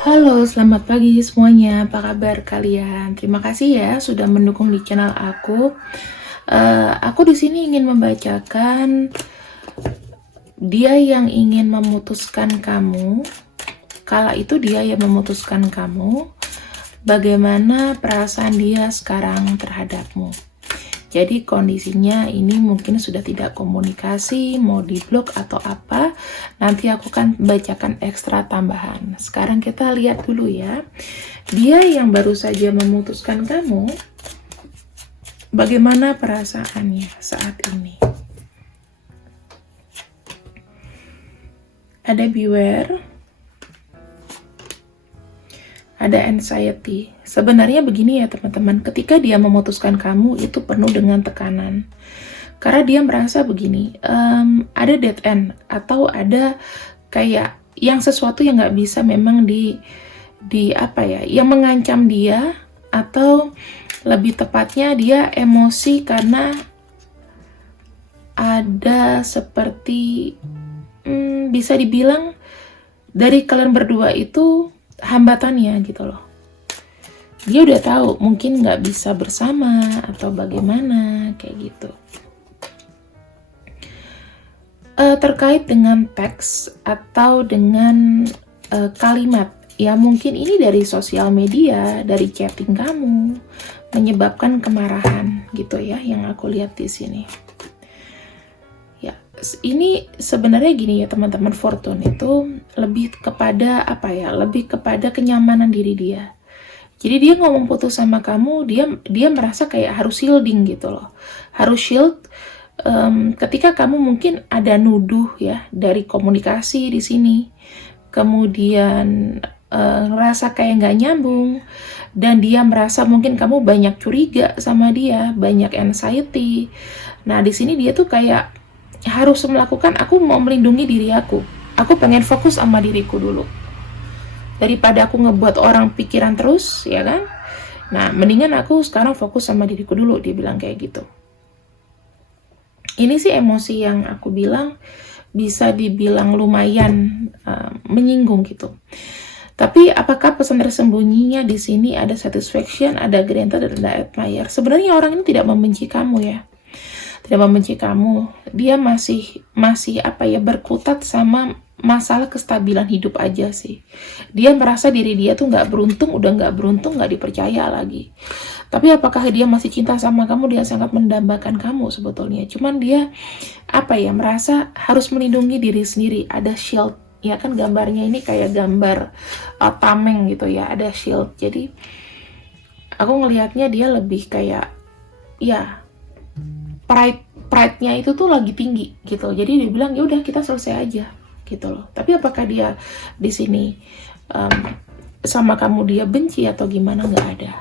Halo, selamat pagi semuanya. Apa kabar kalian? Terima kasih ya sudah mendukung di channel aku. Aku di sini ingin membacakan dia yang ingin memutuskan kamu. Kala itu dia yang memutuskan kamu. Bagaimana perasaan dia sekarang terhadapmu? Jadi kondisinya ini mungkin sudah tidak komunikasi, mau diblok atau apa. Nanti aku akan bacakan ekstra tambahan. Sekarang kita lihat dulu ya. Dia yang baru saja memutuskan kamu, bagaimana perasaannya saat ini? Ada beware, ada anxiety. Sebenarnya begini ya teman-teman, ketika dia memutuskan kamu itu penuh dengan tekanan. Karena dia merasa begini, ada dead end atau ada kayak yang sesuatu yang nggak bisa memang di apa ya, yang mengancam dia, atau lebih tepatnya dia emosi karena ada seperti bisa dibilang dari kalian berdua itu hambatannya gitu loh. Dia udah tahu mungkin nggak bisa bersama atau bagaimana kayak gitu. Terkait dengan teks atau dengan kalimat, ya mungkin ini dari sosial media, dari chatting kamu, menyebabkan kemarahan gitu ya, yang aku lihat di sini. Ya, ini sebenarnya gini ya teman-teman, Fortune itu lebih kepada apa ya, lebih kepada kenyamanan diri dia. Jadi dia ngomong putus sama kamu, dia merasa kayak harus shielding gitu loh, harus shield. Ketika kamu mungkin ada nuduh ya dari komunikasi di sini, kemudian ngerasa kayak nggak nyambung, dan dia merasa mungkin kamu banyak curiga sama dia, banyak anxiety. Nah di sini dia tuh kayak harus melakukan, aku mau melindungi diri aku pengen fokus sama diriku dulu daripada aku ngebuat orang pikiran terus, ya kan? Nah, mendingan aku sekarang fokus sama diriku dulu, dia bilang kayak gitu. Ini sih emosi yang aku bilang bisa dibilang lumayan menyinggung gitu. Tapi apakah pesan tersembunyinya di sini ada satisfaction, ada granted, dan ada admire? Sebenarnya orang ini tidak membenci kamu ya. Tidak membenci kamu. Dia masih apa ya, berkutat sama masalah kestabilan hidup aja sih. Dia merasa diri dia tuh nggak beruntung, udah nggak beruntung, nggak dipercaya lagi. Tapi apakah dia masih cinta sama kamu? Dia sangat mendambakan kamu sebetulnya. Cuman dia apa ya, merasa harus melindungi diri sendiri. Ada shield, ya kan, gambarnya ini kayak gambar tameng gitu ya, ada shield. Jadi aku ngelihatnya dia lebih kayak ya pride-nya itu tuh lagi tinggi gitu. Jadi dia bilang ya udah kita selesai aja gitu loh. Tapi apakah dia di sini sama kamu dia benci atau gimana, nggak ada.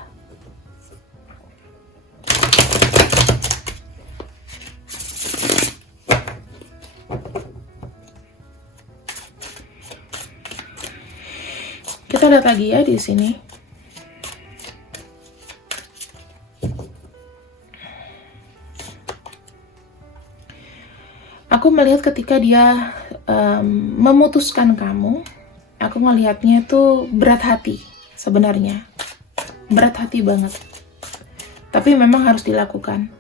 Kita lihat lagi ya di sini. Aku melihat ketika dia memutuskan kamu, aku melihatnya tuh berat hati sebenarnya. Berat hati banget. Tapi memang harus dilakukan.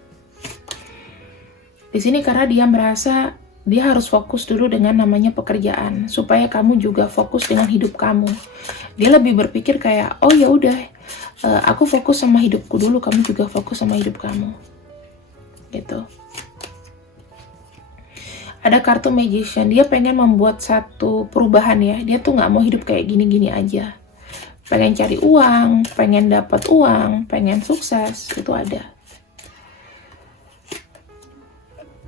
Di sini karena dia merasa dia harus fokus dulu dengan namanya pekerjaan, supaya kamu juga fokus dengan hidup kamu. Dia lebih berpikir kayak, oh ya udah, aku fokus sama hidupku dulu, kamu juga fokus sama hidup kamu, gitu. Ada kartu Magician, dia pengen membuat satu perubahan ya. Dia tuh nggak mau hidup kayak gini-gini aja. Pengen cari uang, pengen dapat uang, pengen sukses, itu ada.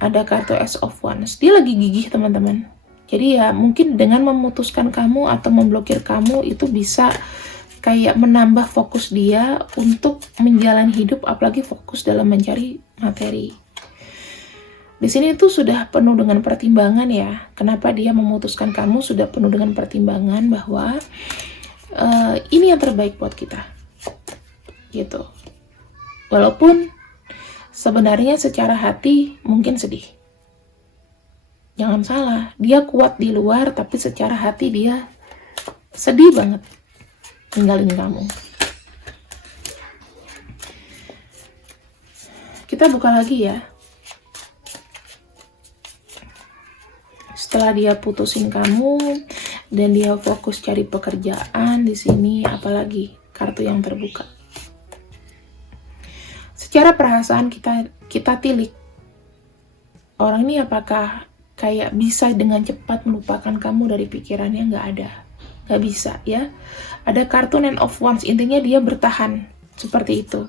Ada kartu Ace of Wands, dia lagi gigih teman-teman. Jadi ya mungkin dengan memutuskan kamu atau memblokir kamu itu bisa kayak menambah fokus dia untuk menjalani hidup, apalagi fokus dalam mencari materi. Di sini tuh sudah penuh dengan pertimbangan ya. Kenapa dia memutuskan kamu, sudah penuh dengan pertimbangan bahwa ini yang terbaik buat kita. Gitu. Walaupun sebenarnya secara hati mungkin sedih. Jangan salah, dia kuat di luar tapi secara hati dia sedih banget. ninggalin kamu. Kita buka lagi ya. Setelah dia putusin kamu dan dia fokus cari pekerjaan di sini, apalagi kartu yang terbuka. Secara perasaan kita tilik. Orang ini apakah kayak bisa dengan cepat melupakan kamu dari pikirannya? Nggak ada. Nggak bisa ya. Ada kartu Nine of Wands, intinya dia bertahan seperti itu.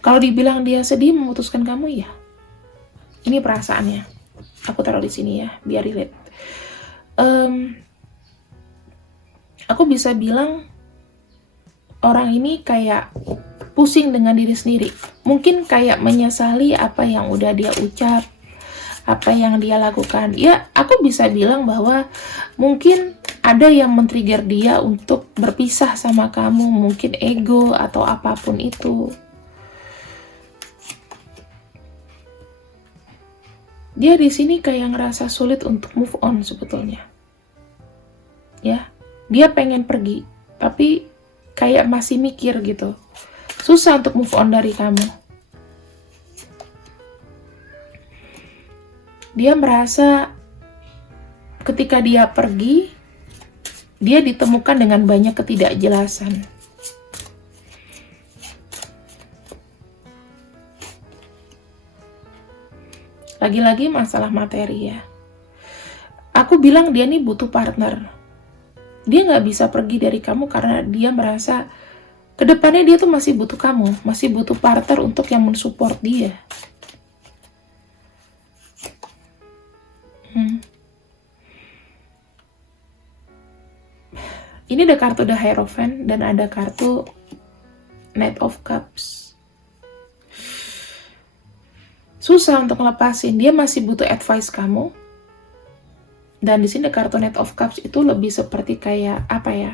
Kalau dibilang dia sedih memutuskan kamu, ya ini perasaannya. Aku taruh di sini ya biar relate. Aku bisa bilang orang ini kayak pusing dengan diri sendiri, mungkin kayak menyesali apa yang udah dia ucap, apa yang dia lakukan. Ya, aku bisa bilang bahwa mungkin ada yang men-trigger dia untuk berpisah sama kamu, mungkin ego atau apapun itu. Dia di sini kayak ngerasa sulit untuk move on sebetulnya. Ya, dia pengen pergi, tapi kayak masih mikir gitu. Susah untuk move on dari kamu. Dia merasa ketika dia pergi, dia ditemukan dengan banyak ketidakjelasan. Lagi-lagi masalah materi ya. Aku bilang dia nih butuh partner. Dia nggak bisa pergi dari kamu karena dia merasa kedepannya dia tuh masih butuh kamu, masih butuh partner untuk yang mensupport dia. Ini ada kartu The Hierophant dan ada kartu Knight of Cups. Susah untuk ngelepasin, dia masih butuh advice kamu. Dan di sini kartu Knight of Cups itu lebih seperti kayak apa ya,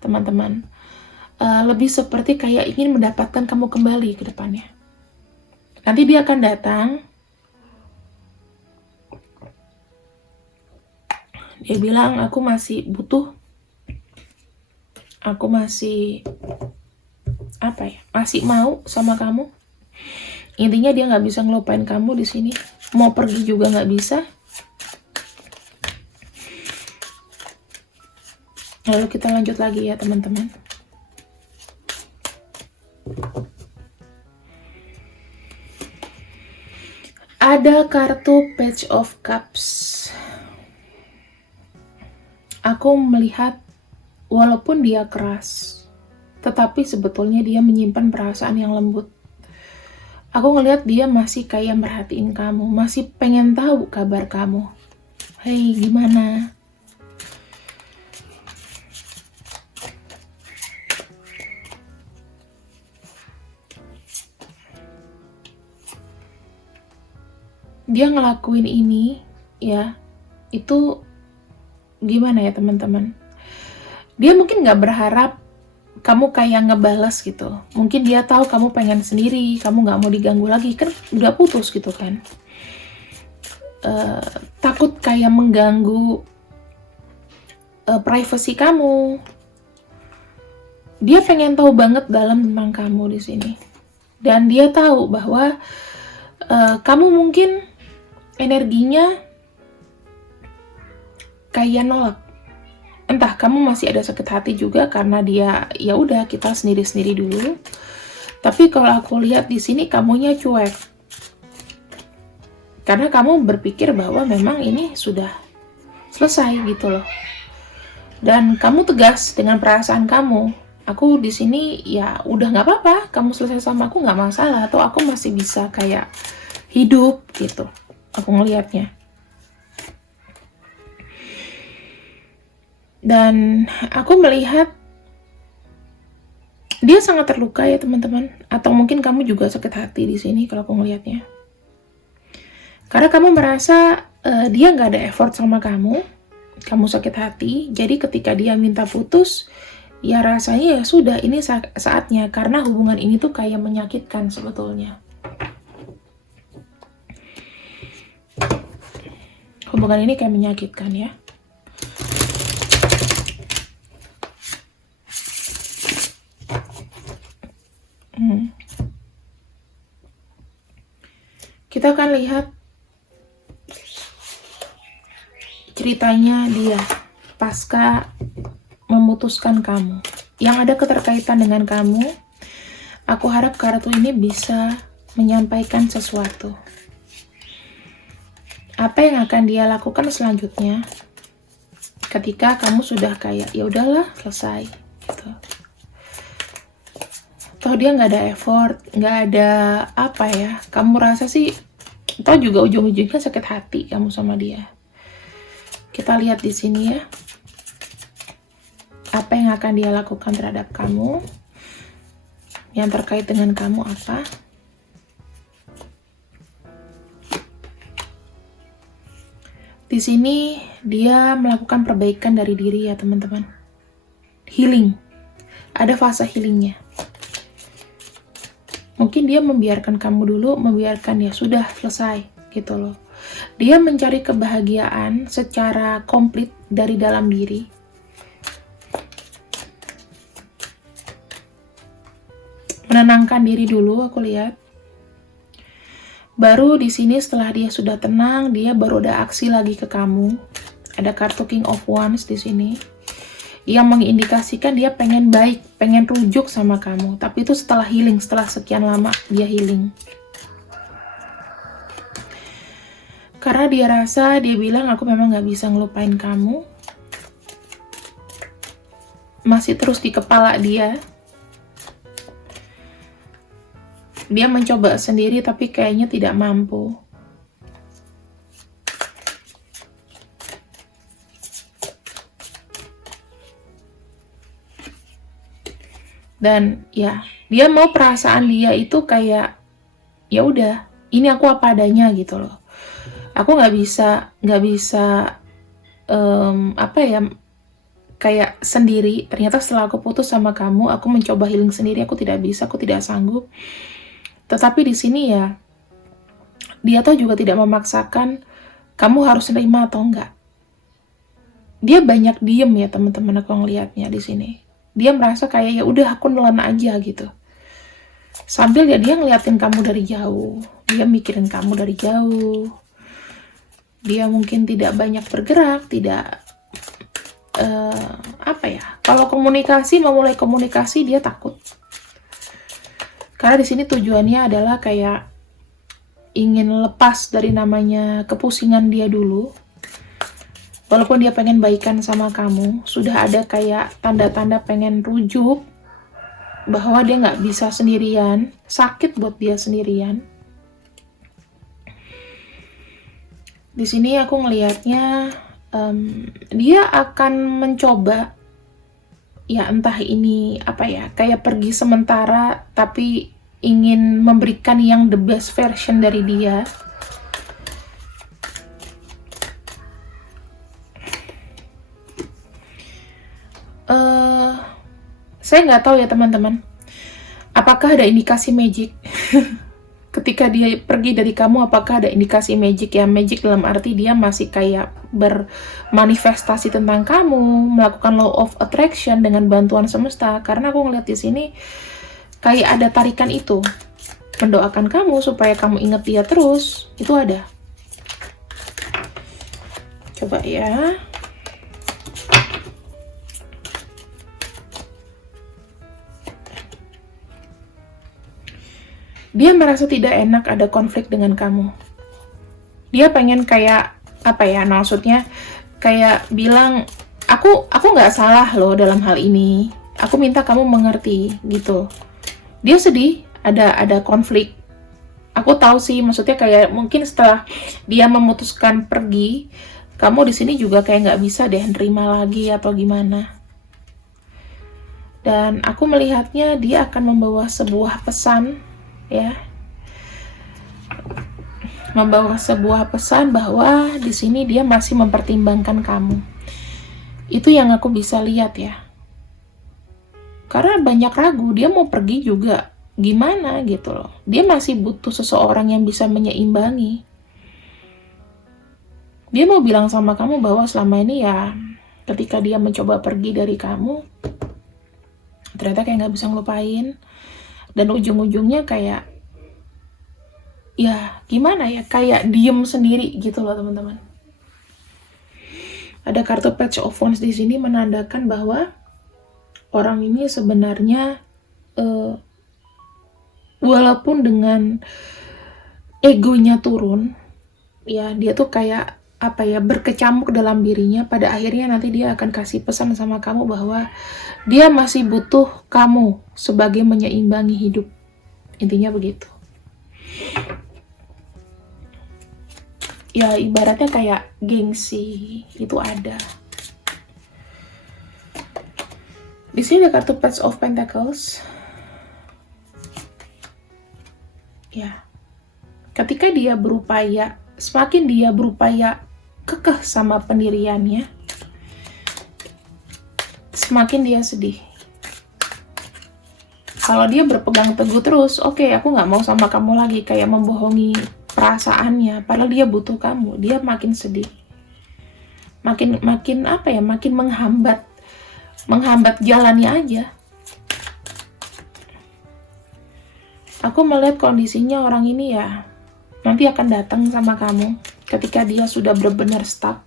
teman-teman? Lebih seperti kayak ingin mendapatkan kamu kembali ke depannya. Nanti dia akan datang. Dia bilang, aku masih butuh. Aku masih apa ya? Masih mau sama kamu. Intinya dia nggak bisa ngelupain kamu di sini. Mau pergi juga nggak bisa. Lalu kita lanjut lagi ya teman-teman. Ada kartu Page of Cups. Aku melihat walaupun dia keras, tetapi sebetulnya dia menyimpan perasaan yang lembut. Aku ngelihat dia masih kayak merhatiin kamu, masih pengen tahu kabar kamu. Hei, gimana? Dia ngelakuin ini, ya, itu gimana ya teman-teman? Dia mungkin nggak berharap kamu kayak ngebales gitu. Mungkin dia tahu kamu pengen sendiri, kamu nggak mau diganggu lagi, kan udah putus gitu kan. Takut kayak mengganggu privasi kamu. Dia pengen tahu banget dalam tentang kamu di sini. Dan dia tahu bahwa kamu mungkin energinya kayak nolak. Entah kamu masih ada sakit hati juga karena dia ya udah kita sendiri-sendiri dulu. Tapi kalau aku lihat di sini kamunya cuek. Karena kamu berpikir bahwa memang ini sudah selesai gitu loh. Dan kamu tegas dengan perasaan kamu. Aku di sini ya udah nggak apa-apa, kamu selesai sama aku nggak masalah, atau aku masih bisa kayak hidup gitu. Aku ngelihatnya. Dan aku melihat dia sangat terluka ya teman-teman. Atau mungkin kamu juga sakit hati di sini kalau aku ngelihatnya. Karena kamu merasa dia nggak ada effort sama kamu sakit hati. Jadi ketika dia minta putus, ya rasanya ya sudah ini saatnya. Karena hubungan ini tuh kayak menyakitkan sebetulnya. Hubungan ini kayak menyakitkan ya. Kita akan lihat ceritanya dia pasca memutuskan kamu. Yang ada keterkaitan dengan kamu, aku harap kartu ini bisa menyampaikan sesuatu. Apa yang akan dia lakukan selanjutnya ketika kamu sudah kayak ya udahlah selesai gitu. Toh dia nggak ada effort, nggak ada apa ya, kamu rasa sih toh juga ujung-ujungnya sakit hati kamu sama dia. Kita lihat di sini ya, apa yang akan dia lakukan terhadap kamu, yang terkait dengan kamu apa. Di sini dia melakukan perbaikan dari diri ya teman-teman. Healing, ada fase healingnya. Mungkin dia membiarkan kamu dulu, membiarkan ya sudah selesai gitu loh. Dia mencari kebahagiaan secara komplit dari dalam diri. Menenangkan diri dulu, aku lihat. Baru di sini setelah dia sudah tenang, dia baru ada aksi lagi ke kamu. Ada kartu King of Wands di sini yang mengindikasikan dia pengen baik, pengen rujuk sama kamu. Tapi itu setelah healing, setelah sekian lama dia healing. Karena dia rasa, dia bilang aku memang gak bisa ngelupain kamu. Masih terus di kepala dia. Dia mencoba sendiri tapi kayaknya tidak mampu. Dan ya, dia mau perasaan dia itu kayak ya udah, ini aku apa adanya gitu loh. Aku nggak bisa apa ya, kayak sendiri. Ternyata setelah aku putus sama kamu, aku mencoba healing sendiri, aku tidak bisa, aku tidak sanggup. Tetapi di sini ya, dia tuh juga tidak memaksakan kamu harus nerima atau enggak. Dia banyak diem ya teman-teman, aku ngelihatnya di sini. Dia merasa kayak ya udah aku nelan aja gitu. Sambil ya dia ngeliatin kamu dari jauh. Dia mikirin kamu dari jauh. Dia mungkin tidak banyak bergerak, tidak apa ya? Kalau komunikasi, memulai komunikasi dia takut. Karena di sini tujuannya adalah kayak ingin lepas dari namanya kepusingan dia dulu. Walaupun dia pengen baikan sama kamu, sudah ada kayak tanda-tanda pengen rujuk, bahwa dia nggak bisa sendirian, sakit buat dia sendirian. Di sini aku ngelihatnya dia akan mencoba, ya entah ini apa ya, kayak pergi sementara, tapi ingin memberikan yang the best version dari dia. Saya nggak tahu ya teman-teman, apakah ada indikasi magic ketika dia pergi dari kamu. Apakah ada indikasi magic ya? Magic dalam arti dia masih kayak bermanifestasi tentang kamu, melakukan law of attraction dengan bantuan semesta. Karena aku ngeliat di sini kayak ada tarikan itu, mendoakan kamu supaya kamu ingat dia terus. Itu ada. Coba ya. Dia merasa tidak enak ada konflik dengan kamu. Dia pengen kayak apa ya, maksudnya kayak bilang aku nggak salah loh dalam hal ini. Aku minta kamu mengerti gitu. Dia sedih, ada konflik. Aku tahu sih, maksudnya kayak mungkin setelah dia memutuskan pergi, kamu di sini juga kayak nggak bisa deh nerima lagi atau gimana. Dan aku melihatnya dia akan membawa sebuah pesan. Ya, membawa sebuah pesan bahwa di sini dia masih mempertimbangkan kamu. Itu yang aku bisa lihat ya. Karena banyak ragu, dia mau pergi juga gimana gitu loh. Dia masih butuh seseorang yang bisa menyeimbangi. Dia mau bilang sama kamu bahwa selama ini ya, ketika dia mencoba pergi dari kamu, ternyata kayak nggak bisa ngelupain. Dan ujung-ujungnya kayak ya gimana ya, kayak diem sendiri gitu loh teman-teman. Ada kartu Page of Wands di sini menandakan bahwa orang ini sebenarnya walaupun dengan egonya turun, ya dia tuh kayak apa ya, berkecamuk dalam dirinya. Pada akhirnya nanti dia akan kasih pesan sama kamu bahwa dia masih butuh kamu sebagai menyeimbangi hidup. Intinya begitu. Ya ibaratnya kayak gengsi itu ada. Di sini ada kartu Page of Pentacles. Ya. Ketika dia berupaya, semakin dia berupaya kekeh sama pendiriannya, semakin dia sedih. Kalau dia berpegang teguh terus, oke, aku nggak mau sama kamu lagi, kayak membohongi perasaannya, padahal dia butuh kamu, dia makin sedih. Makin apa ya, makin menghambat jalannya aja. Aku melihat kondisinya orang ini ya, nanti akan datang sama kamu ketika dia sudah benar-benar stuck.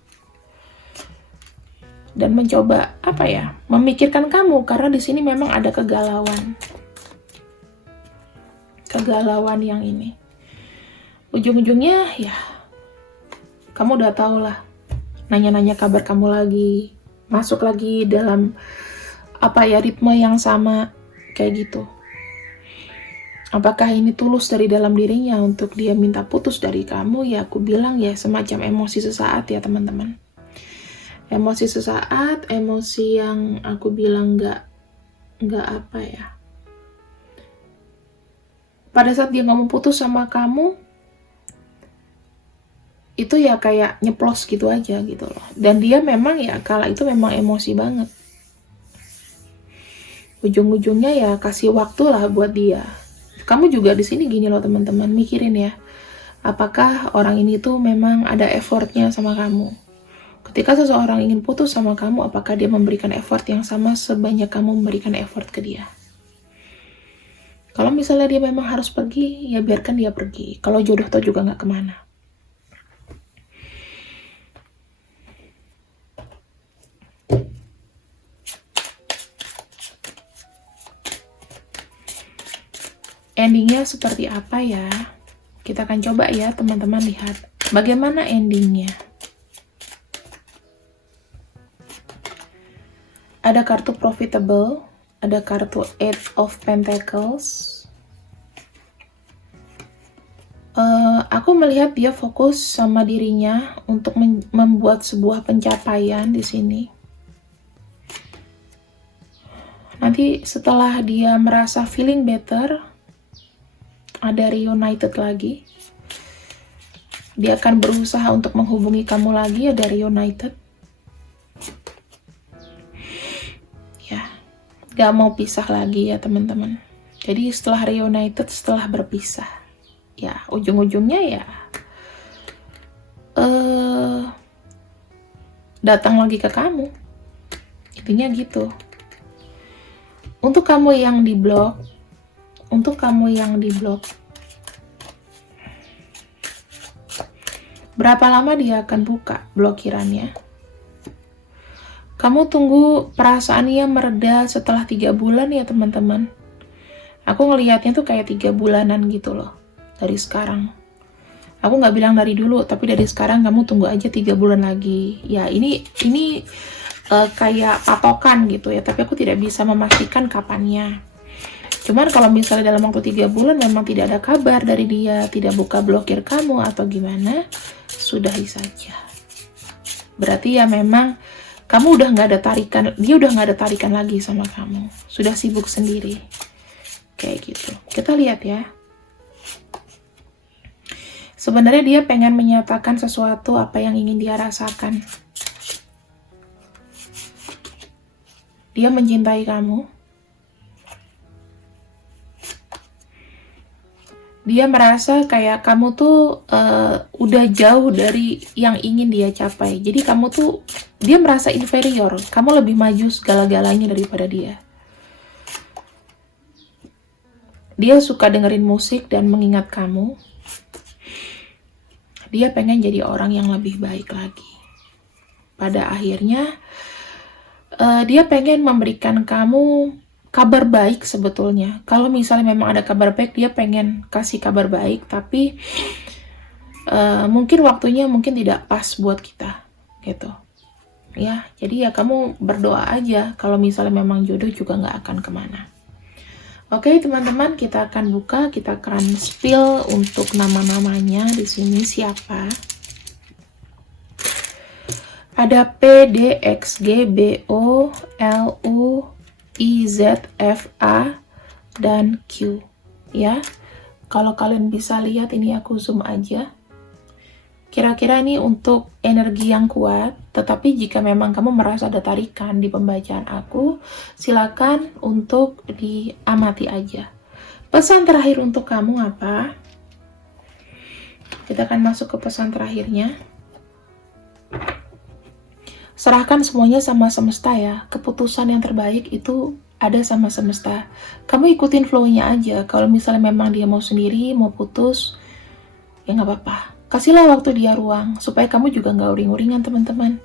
Dan mencoba, apa ya, memikirkan kamu, karena di sini memang ada kegalauan. Kegalauan yang ini. Ujung-ujungnya ya, kamu udah tau lah, nanya-nanya kabar kamu lagi, masuk lagi dalam apa ya, ritme yang sama kayak gitu. Apakah ini tulus dari dalam dirinya untuk dia minta putus dari kamu? Ya aku bilang ya semacam emosi sesaat ya teman-teman. Emosi sesaat, emosi yang aku bilang nggak apa ya. Pada saat dia ngomong putus sama kamu, itu ya kayak nyeplos gitu aja gitu loh. Dan dia memang ya kala itu memang emosi banget. Ujung-ujungnya ya kasih waktu lah buat dia. Kamu juga di sini gini loh teman-teman, mikirin ya. Apakah orang ini tuh memang ada effortnya sama kamu? Ketika seseorang ingin putus sama kamu, apakah dia memberikan effort yang sama sebanyak kamu memberikan effort ke dia? Kalau misalnya dia memang harus pergi, ya biarkan dia pergi. Kalau jodoh tuh juga nggak kemana. Endingnya seperti apa ya? Kita akan coba ya teman-teman lihat bagaimana endingnya. Ada kartu Profitable, ada kartu Eight of Pentacles. Aku melihat dia fokus sama dirinya untuk membuat sebuah pencapaian di sini. Nanti setelah dia merasa feeling better, ada reunited lagi. Dia akan berusaha untuk menghubungi kamu lagi, ada reunited. Ya, gak mau pisah lagi ya teman-teman. Jadi setelah reunited, setelah berpisah, ya ujung-ujungnya ya datang lagi ke kamu. Intinya gitu. Untuk kamu yang diblok, berapa lama dia akan buka blokirannya? Kamu tunggu perasaannya mereda setelah 3 bulan ya teman-teman. Aku ngelihatnya tuh kayak 3 bulanan gitu loh. Dari sekarang. Aku nggak bilang dari dulu, tapi dari sekarang kamu tunggu aja 3 bulan lagi. Ya ini kayak patokan gitu ya, tapi aku tidak bisa memastikan kapannya. Cuman kalau misalnya dalam waktu 3 bulan memang tidak ada kabar dari dia, tidak buka blokir kamu atau gimana, sudahi saja. Berarti ya memang kamu udah nggak ada tarikan, dia udah nggak ada tarikan lagi sama kamu, sudah sibuk sendiri. Kayak gitu. Kita lihat ya. Sebenarnya dia pengen menyatakan sesuatu apa yang ingin dia rasakan. Dia mencintai kamu. Dia merasa kayak kamu tuh udah jauh dari yang ingin dia capai. Jadi kamu tuh, dia merasa inferior. Kamu lebih maju segala-galanya daripada dia. Dia suka dengerin musik dan mengingat kamu. dia pengen jadi orang yang lebih baik lagi. Pada akhirnya, dia pengen memberikan kamu kabar baik sebetulnya. Kalau misalnya memang ada kabar baik, dia pengen kasih kabar baik, tapi mungkin waktunya mungkin tidak pas buat kita, gitu. Ya, jadi ya kamu berdoa aja. Kalau misalnya memang jodoh juga nggak akan kemana. Oke, teman-teman, kita akan buka, kita akan spill untuk nama-namanya di sini siapa. Ada P, D, X, G, B, O, L, U, I, Z, F, A, dan Q. Ya, kalau kalian bisa lihat ini aku zoom aja. Kira-kira ini untuk energi yang kuat, tetapi jika memang kamu merasa ada tarikan di pembacaan aku, silakan untuk diamati aja. Pesan terakhir untuk kamu apa? Kita akan masuk ke pesan terakhirnya. Serahkan semuanya sama semesta ya. Keputusan yang terbaik itu ada sama semesta. Kamu ikutin flow-nya aja. Kalau misalnya memang dia mau sendiri, mau putus, ya nggak apa-apa. Kasihlah waktu dia ruang, supaya kamu juga nggak uring-uringan, teman-teman.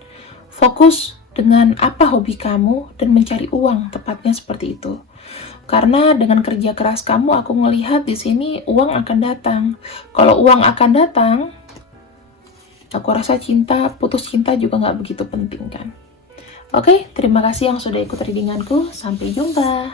Fokus dengan apa hobi kamu dan mencari uang, tepatnya seperti itu. Karena dengan kerja keras kamu, aku ngelihat di sini uang akan datang. Kalau uang akan datang, aku rasa putus cinta juga nggak begitu penting kan. Oke, terima kasih yang sudah ikut readinganku. Sampai jumpa.